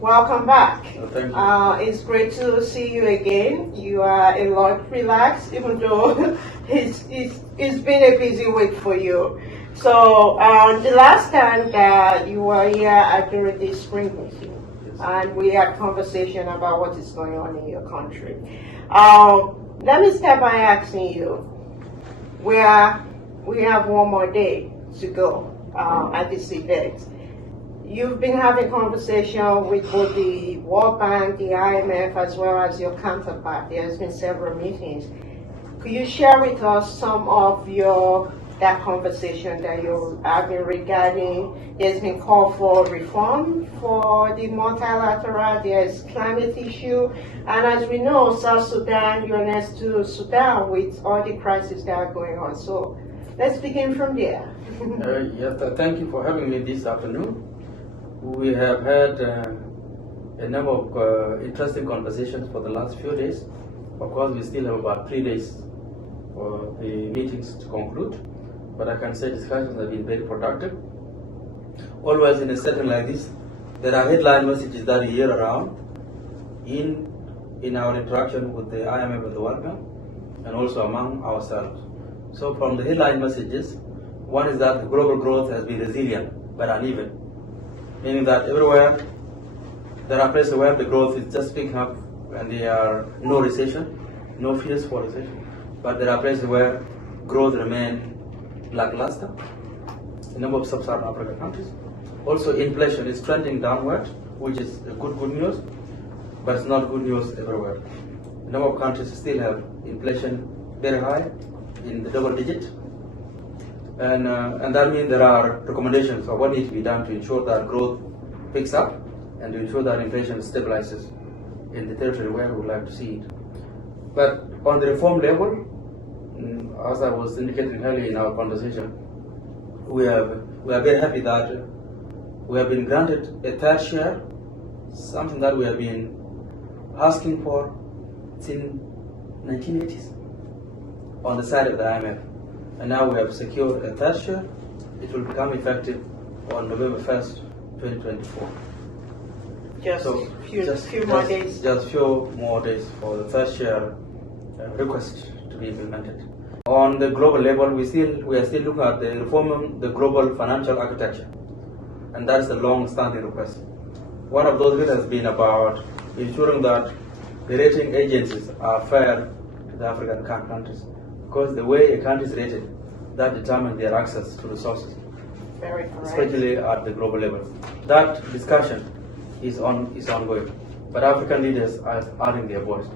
Welcome back. Thank you. It's great to see you again. You are a lot relaxed, even though it's been a busy week for you. So the last time that you were here during the spring meeting, and we had conversation about what is going on in your country. Let me start by asking you, we have one more day to go at this event. You've been having conversation with both the World Bank, the IMF, as well as your counterpart. There's been several meetings. Could you share with us some of that conversation that you're having regarding, there's been call for reform for the multilateral, there's climate issue, and as we know, South Sudan, you're next to Sudan with all the crises that are going on. So let's begin from there. Thank you for having me this afternoon. We have had a number of interesting conversations for the last few days. Of course, we still have about 3 days for the meetings to conclude, but I can say discussions have been very productive. Always in a setting like this, there are headline messages that we hear around in our interaction with the IMF and the World Bank, and also among ourselves. So from the headline messages, one is that the global growth has been resilient but uneven, meaning that everywhere there are places where the growth is just picking up and there are no recession, no fears for recession, but there are places where growth remains lackluster. A number of sub-Saharan African countries. Also, inflation is trending downward, which is good news, but it's not good news everywhere. A number of countries still have inflation very high, in the double digit, and that means there are recommendations of what needs to be done to ensure that growth picks up and to ensure that inflation stabilizes in the territory where we would like to see it. But on the reform level, as I was indicating earlier in our conversation, we are very happy that we have been granted a third share, something that we have been asking for since 1980s on the side of the IMF. And now we have secured a third share. It will become effective on November 1st, 2024. Just few more days for the third share request to be implemented. On the global level, we are still looking at the reforming the global financial architecture, and that is a long-standing request. One of those has been about ensuring that the rating agencies are fair to the African countries, because the way a country is rated, that determines their access to resources, especially at the global level. That discussion is ongoing, but African leaders are adding their voice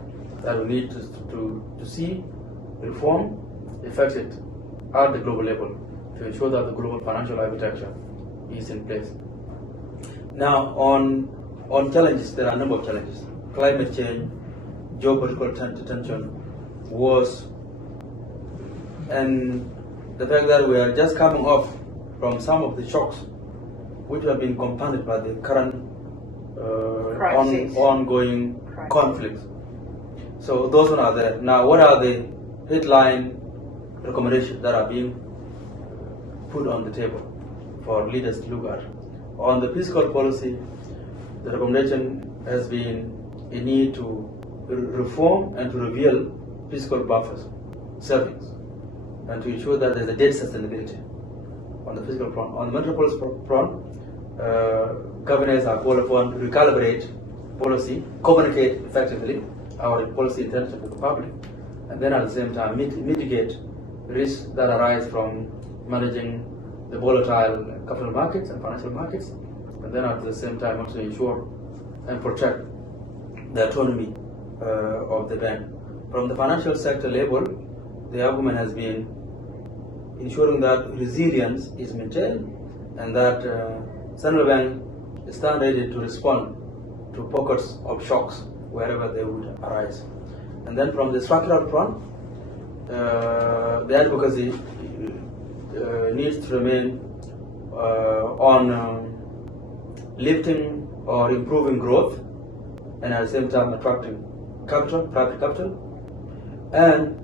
that we need to see reform effected at the global level to ensure that the global financial architecture is in place. Now, on challenges, there are a number of challenges: climate change, geopolitical tension, wars, and the fact that we are just coming off from some of the shocks which have been compounded by the current ongoing conflicts. So those are there. Now, what are the headline recommendations that are being put on the table for leaders to look at? On the fiscal policy, the recommendation has been a need to reform and to reveal fiscal buffers, savings, and to ensure that there's a debt sustainability on the fiscal front. On the monetary policy front, governors are called upon to recalibrate policy, communicate effectively our policy intention to the public, and then at the same time mitigate risks that arise from managing the volatile capital markets and financial markets, and then at the same time also ensure and protect the autonomy of the bank. From the financial sector level, the argument has been ensuring that resilience is maintained and that central bank stand ready to respond to pockets of shocks wherever they would arise. And then from the structural front, the advocacy needs to remain on lifting or improving growth and at the same time attracting capital, private capital, and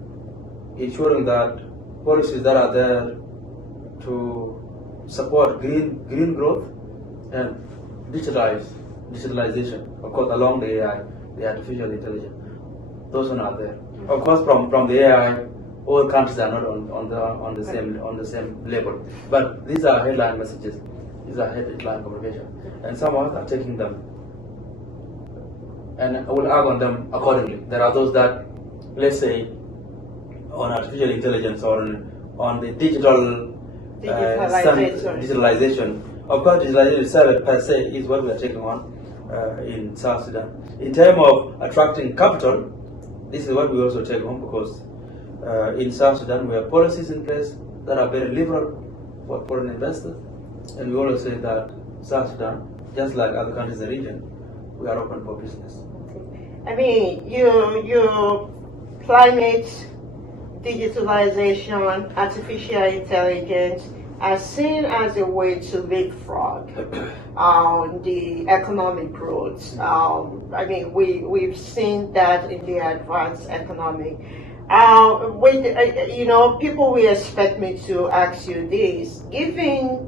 ensuring that policies that are there to support green growth and digitize digitalization, of course, along the AI, the artificial intelligence. Those are not there. Of course, from the AI, all countries are not on the same level. But these are headline messages. These are headline communication, and some of us are taking them, and I will act on them accordingly. There are those that, let's say, on artificial intelligence or on the digitalization. Of course, digitalization itself per se is what we are taking on in South Sudan. In terms of attracting capital, this is what we also take on, because in South Sudan we have policies in place that are very liberal for foreign investors, and we always say that South Sudan, just like other countries in the region, we are open for business. I mean, your climate, digitalization, artificial intelligence are seen as a way to leapfrog the economic growth. I mean, we've seen that in the advanced economy. People will expect me to ask you this. Given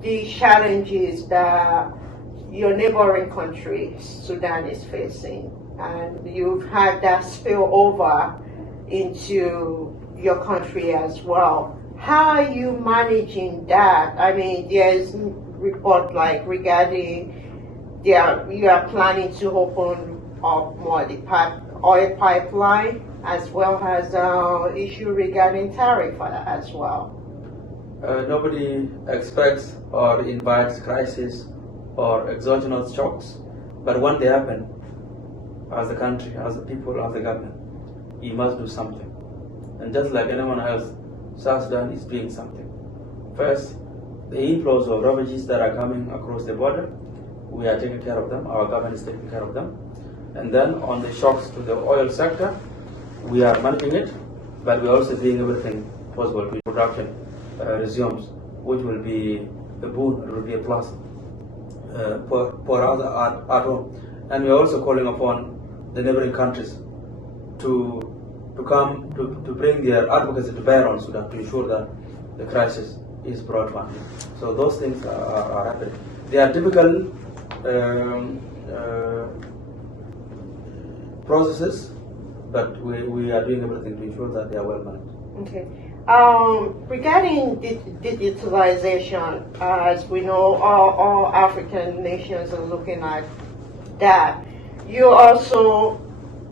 the challenges that your neighboring country, Sudan, is facing, and you've had that spill over into your country as well, how are you managing that? I mean, there's report like regarding you are planning to open up more the oil pipeline, as well as issue regarding tariff as well. Nobody expects or invites crisis or exogenous shocks, but when they happen, as a country, as a people, as a government, you must do something. And just like anyone else, South Sudan is doing something. First, the inflows of refugees that are coming across the border, we are taking care of them, our government is taking care of them. And then on the shocks to the oil sector, we are managing it, but we are also doing everything possible to production resumes, which will be a boon, it will be a plus for us at home. And we are also calling upon the neighboring countries to come to bring their advocacy to bear on Sudan to ensure that the crisis is brought to an end. So those things are happening. They are typical processes, but we are doing everything to ensure that they are well managed. Okay. Regarding digitalization, as we know, all African nations are looking at that. You also,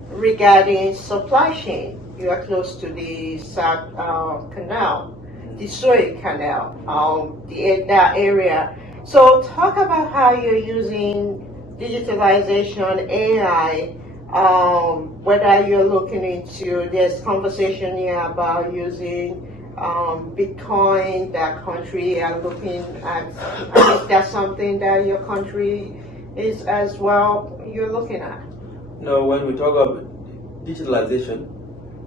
regarding supply chain, you are close to the South Canal, the Suez Canal, that area. So talk about how you're using digitalization, AI, whether you're looking into, there's conversation here about using Bitcoin, that country are looking at, is that something that your country is as well, you're looking at? No, when we talk about digitalization,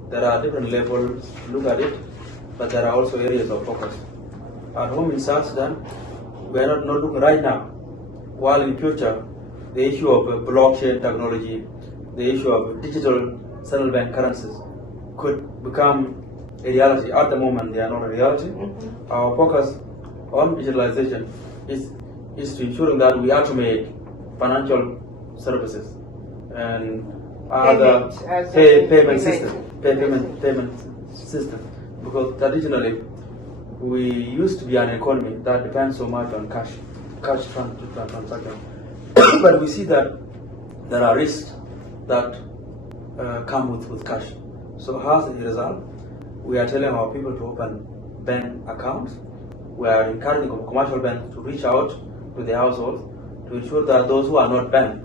there are different levels to look at it, but there are also areas of focus. At home in South Sudan, we are not looking right now, while in future, the issue of blockchain technology, the issue of digital central bank currencies could become a reality. At the moment, they are not a reality. Mm-hmm. Our focus on digitalization is to ensuring that we automate financial services and other payment system. Because traditionally, we used to be an economy that depends so much on cash transaction. But we see that there are risks that come with cash. So as a result, we are telling our people to open bank accounts. We are encouraging commercial banks to reach out to the households to ensure that those who are not banked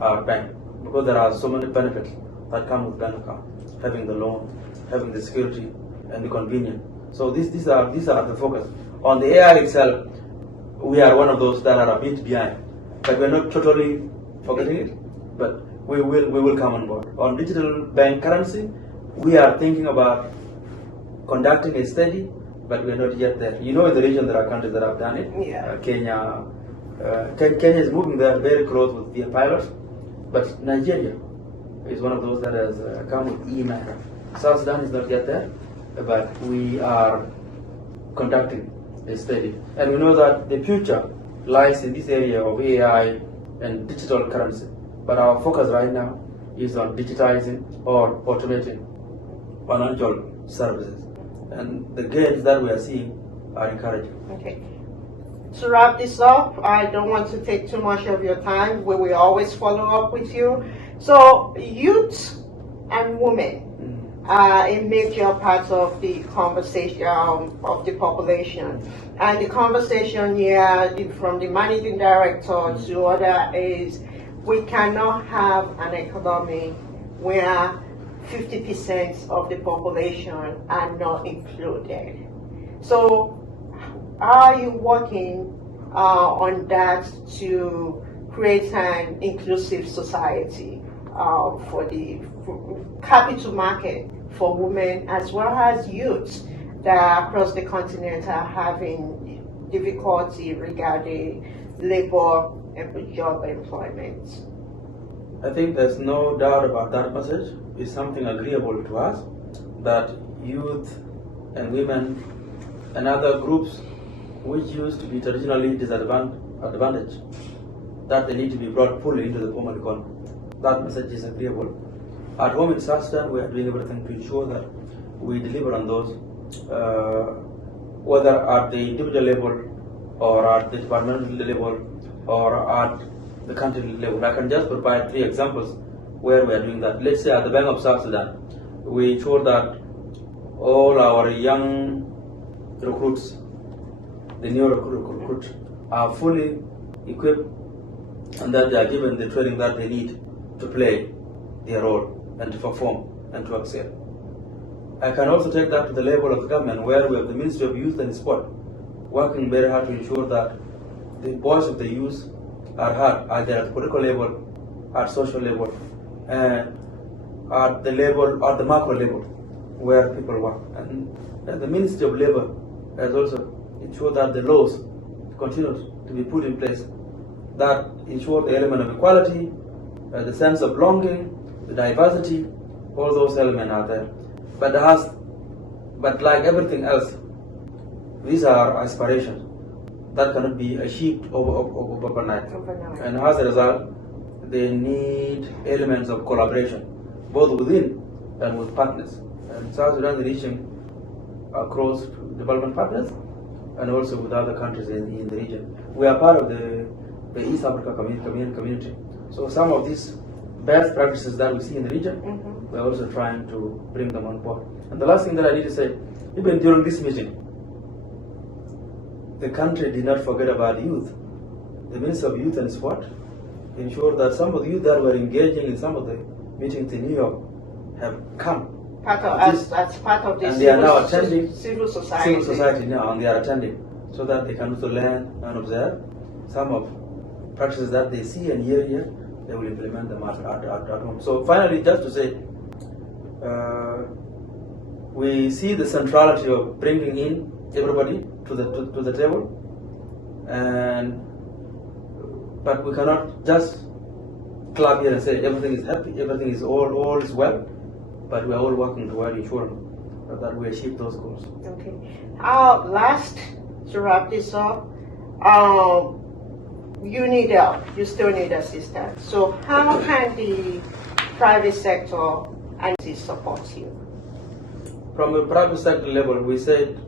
are banked, because there are so many benefits that come with bank account, having the loan, having the security, and the convenience. So these are the focus. On the AI itself, we are one of those that are a bit behind, but we're not totally forgetting it, but we will come on board. On digital bank currency, we are thinking about conducting a study, but we're not yet there. You know, in the region there are countries that have done it. Yeah. Kenya is moving there very close with the pilots, but Nigeria is one of those that has come with e-matter. South Sudan is not yet there, but we are conducting a study. And we know that the future lies in this area of AI, and digital currency. But our focus right now is on digitizing or automating financial services. And the gains that we are seeing are encouraging. Okay. To wrap this up, I don't want to take too much of your time. We will always follow up with you. So, youth and women are a major part of the conversation of the population. And the conversation here from the managing director to other is we cannot have an economy where 50% of the population are not included. So, how are you working on that to create an inclusive society for the capital market for women as well as youths that across the continent are having difficulty regarding labor and job employment? I think there's no doubt about that message. It's something agreeable to us that youth and women and other groups which used to be traditionally disadvantaged, that they need to be brought fully into the formal economy. That message is agreeable. At home in South Sudan, we are doing everything to ensure that we deliver on those, whether at the individual level or at the departmental level or at the country level. I can just provide 3 examples where we are doing that. Let's say at the Bank of South Sudan, we ensure that all our young recruits, the new recruits, are fully equipped and that they are given the training that they need to play their role and to perform and to excel. I can also take that to the level of the government where we have the Ministry of Youth and Sport working very hard to ensure that the voice of the youth are heard either at political level, at social level, and at the level, at the macro level where people work. And the Ministry of Labor has also ensured that the laws continue to be put in place that ensure the element of equality, the sense of belonging, the diversity, all those elements are there. But like everything else, these are aspirations that cannot be achieved overnight. And as a result, they need elements of collaboration, both within and with partners. And South Sudan is reaching across development partners and also with other countries in the region. We are part of the East Africa community. So some of these best practices that we see in the region, we're also trying to bring them on board. And the last thing that I need to say, even during this meeting, the country did not forget about youth. The Minister of Youth and Sport ensured that some of the youth that were engaging in some of the meetings in New York have come. As part of the and they are now attending civil society now, and they are attending so that they can also learn and observe some of practices that they see and hear here. They will implement them at home. So finally, just to say, we see the centrality of bringing in everybody to the table, but we cannot just clap here and say everything is happy, everything is all is well. But we are all working toward ensuring that we achieve those goals. Okay. Last, to wrap this up, you need help. You still need assistance. So how can the private sector and this support you? From the private sector level, we said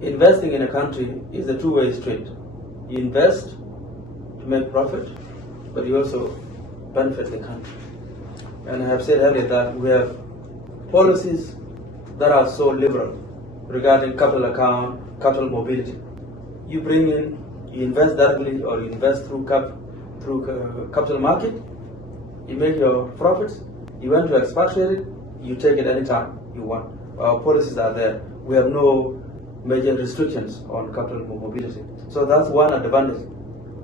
investing in a country is a two-way street. You invest to make profit, but you also benefit the country. And I have said earlier that we have policies that are so liberal regarding capital mobility. You bring in, you invest directly or you invest through capital market, you make your profits, you want to expatriate it, you take it anytime you want. Our policies are there. We have no major restrictions on capital mobility. So that's one advantage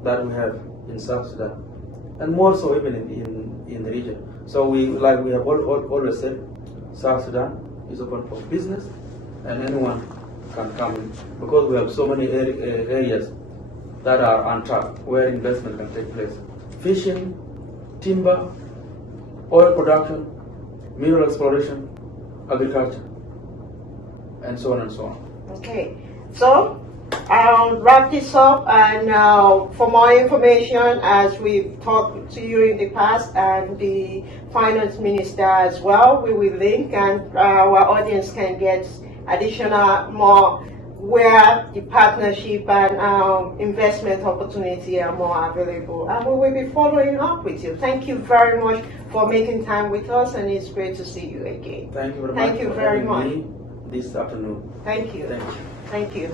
that we have in South Sudan, and more so even in the region. So we have always said, South Sudan is open for business, and anyone can come in because we have so many areas that are untapped where investment can take place: fishing, timber, oil production, mineral exploration, agriculture, and so on and so on. Okay, so wrap this up, and for more information, as we've talked to you in the past, and the finance minister as well, we will link, and our audience can get additional more where the partnership and investment opportunity are more available. And we will be following up with you. Thank you very much for making time with us, and it's great to see you again. Thank you very much. Thank you for very having much. me this afternoon. Thank you. Thank you. Thank you.